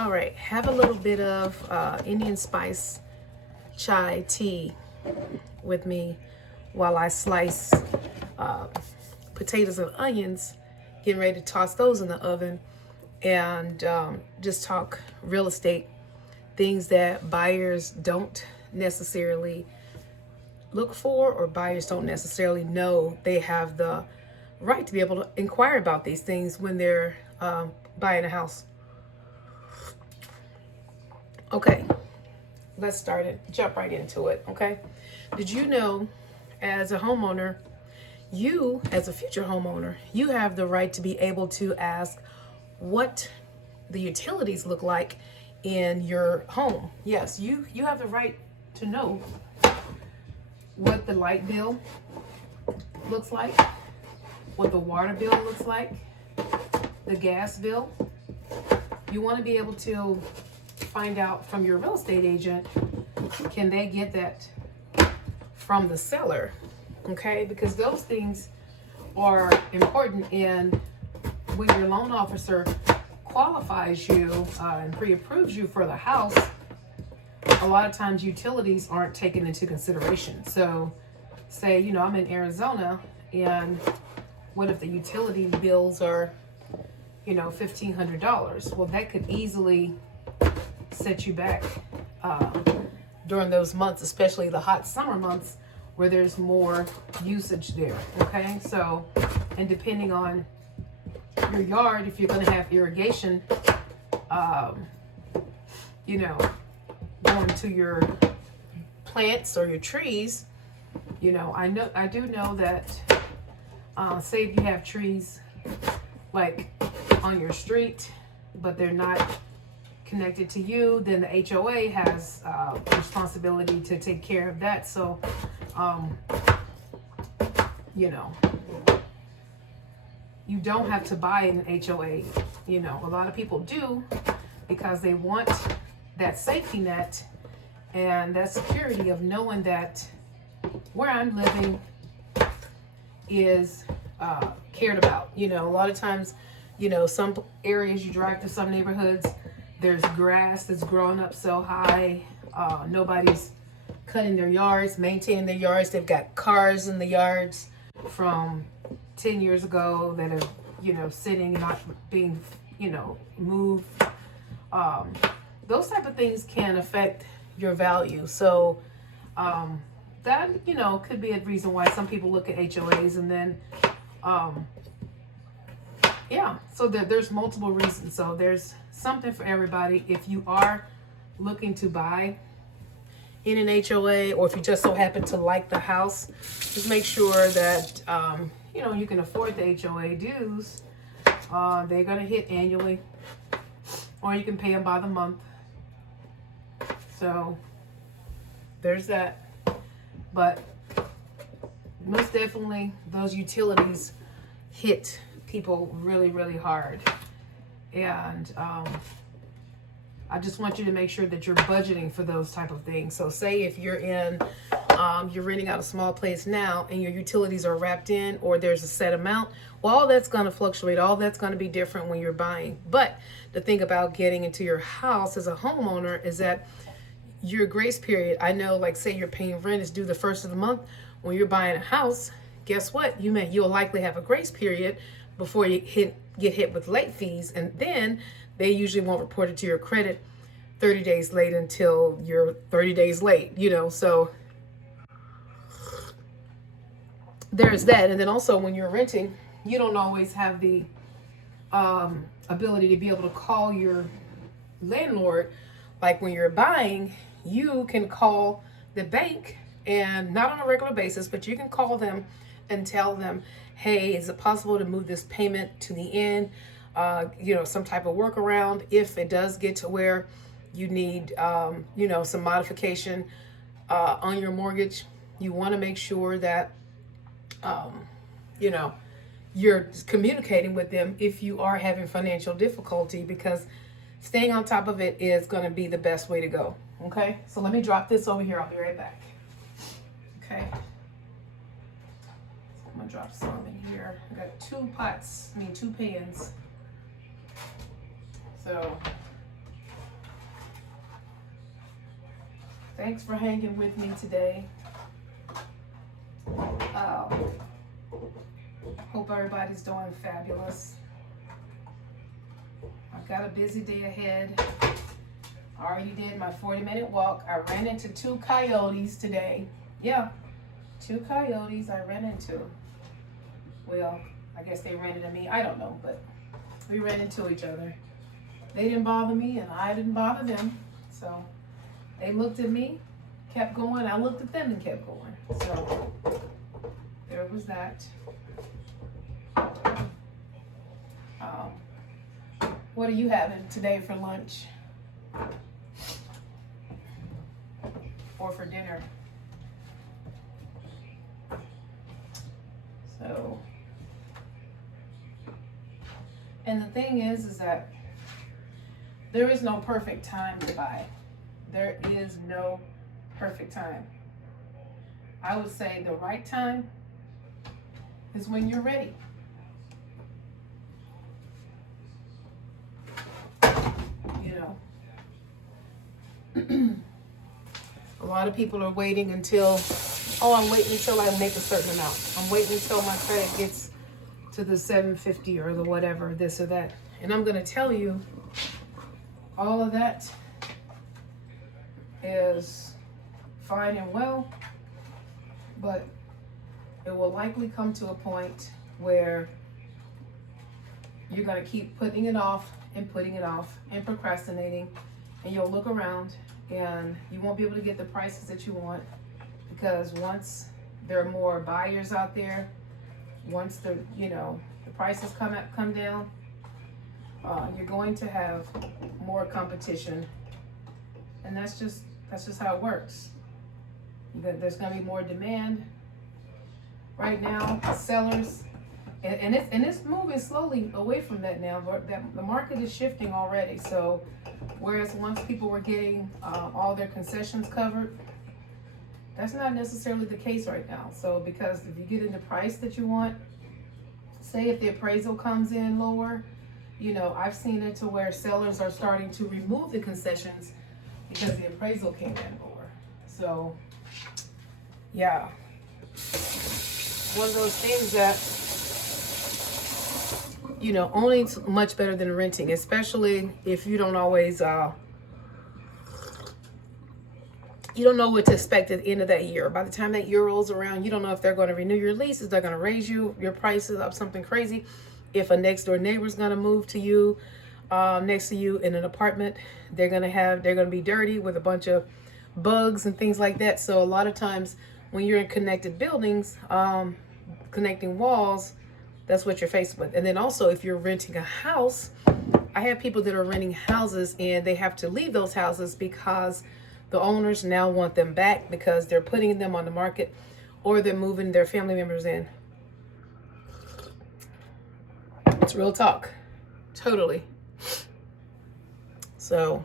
All right, have a little bit of Indian spice chai tea with me while I slice uh, potatoes and onions, getting ready to toss those in the oven, and just talk real estate, things that buyers don't necessarily look for, or buyers don't necessarily know they have the right to be able to inquire about these things when they're buying a house. Okay, let's start it. Jump right into it. Okay. Did you know, as a homeowner, you, as a future homeowner, you have the right to be able to ask what the utilities look like in your home? Yes, you have the right to know what the light bill looks like, what the water bill looks like, the gas bill. You want to be able to find out from your real estate agent, can they get that from the seller? Okay, because those things are important in when your loan officer qualifies you and pre-approves you for the house. A lot of times utilities aren't taken into consideration. So say, I'm in Arizona, and what if the utility bills are, $1,500? Well, that could easily set you back during those months, especially the hot summer months where there's more usage there. Okay, so, and depending on your yard, if you're going to have irrigation, going to your plants or your trees, I do know that say if you have trees like on your street, but they're not connected to you, then the HOA has responsibility to take care of that. So, you don't have to buy an HOA. A lot of people do because they want that safety net and that security of knowing that where I'm living is cared about. A lot of times, some areas you drive through, some neighborhoods, there's grass that's grown up so high. Nobody's cutting their yards, maintaining their yards. They've got cars in the yards from 10 years ago that are, sitting, not being, moved. Those type of things can affect your value. So that, could be a reason why some people look at HOAs. And then, so there's multiple reasons. So there's something for everybody. If you are looking to buy in an HOA, or if you just so happen to like the house, just make sure that, you can afford the HOA dues. They're going to hit annually, or you can pay them by the month. So there's that. But most definitely those utilities hit people really, really hard. And I just want you to make sure that you're budgeting for those type of things. So say if you're you're renting out a small place now and your utilities are wrapped in, or there's a set amount, well, all that's going to fluctuate. All that's going to be different when you're buying. But the thing about getting into your house as a homeowner is that your grace period, I know, like say you're paying rent is due the first of the month. When you're buying a house, guess what? You'll likely have a grace period before you get hit with late fees. And then they usually won't report it to your credit 30 days late until you're 30 days late, so there's that. And then also when you're renting, you don't always have the ability to be able to call your landlord. Like when you're buying, you can call the bank, and not on a regular basis, but you can call them and tell them, hey, is it possible to move this payment to the end? Some type of workaround if it does get to where you need, some modification on your mortgage. You want to make sure that, you're communicating with them if you are having financial difficulty, because staying on top of it is going to be the best way to go. Okay, so let me drop this over here. I'll be right back. Okay. So I'm going to drop some in here. I got two pans. So Thanks for hanging with me today. Hope everybody's doing fabulous. I've got a busy day ahead. I already did my 40-minute walk. I ran into 2 coyotes today. Yeah, 2 coyotes I ran into. Well, I guess they ran into me. I don't know, but we ran into each other. They didn't bother me and I didn't bother them. So they looked at me, kept going. I looked at them and kept going. So there was that. What are you having today for lunch? Or for dinner? So, and the thing is that there is no perfect time to buy. There is no perfect time. I would say the right time is when you're ready. You know, a lot of people are waiting until, I'm waiting until I make a certain amount. I'm waiting until my credit gets to the 750 or the whatever, this or that. And I'm going to tell you, all of that is fine and well, but it will likely come to a point where you're going to keep putting it off and putting it off and procrastinating, and you'll look around and you won't be able to get the prices that you want, because once there are more buyers out there, once the prices come down, you're going to have more competition, and that's just how it works. There's going to be more demand. Right now, sellers, and it's moving slowly away from that now. The market is shifting already. So, whereas once people were getting all their concessions covered, that's not necessarily the case right now. So, because if you get in the price that you want, say if the appraisal comes in lower, I've seen it to where sellers are starting to remove the concessions because the appraisal came in lower. So, yeah. One of those things that, owning's much better than renting, especially if you don't always, you don't know what to expect at the end of that year. By the time that year rolls around, you don't know if they're going to renew your leases, they're going to raise your prices up something crazy. If a next door neighbor's going to move to you, next to you in an apartment, they're going to be dirty with a bunch of bugs and things like that. So a lot of times when you're in connected buildings, connecting walls, that's what you're faced with. And then also if you're renting a house, I have people that are renting houses and they have to leave those houses because the owners now want them back because they're putting them on the market or they're moving their family members in. It's real talk. Totally. So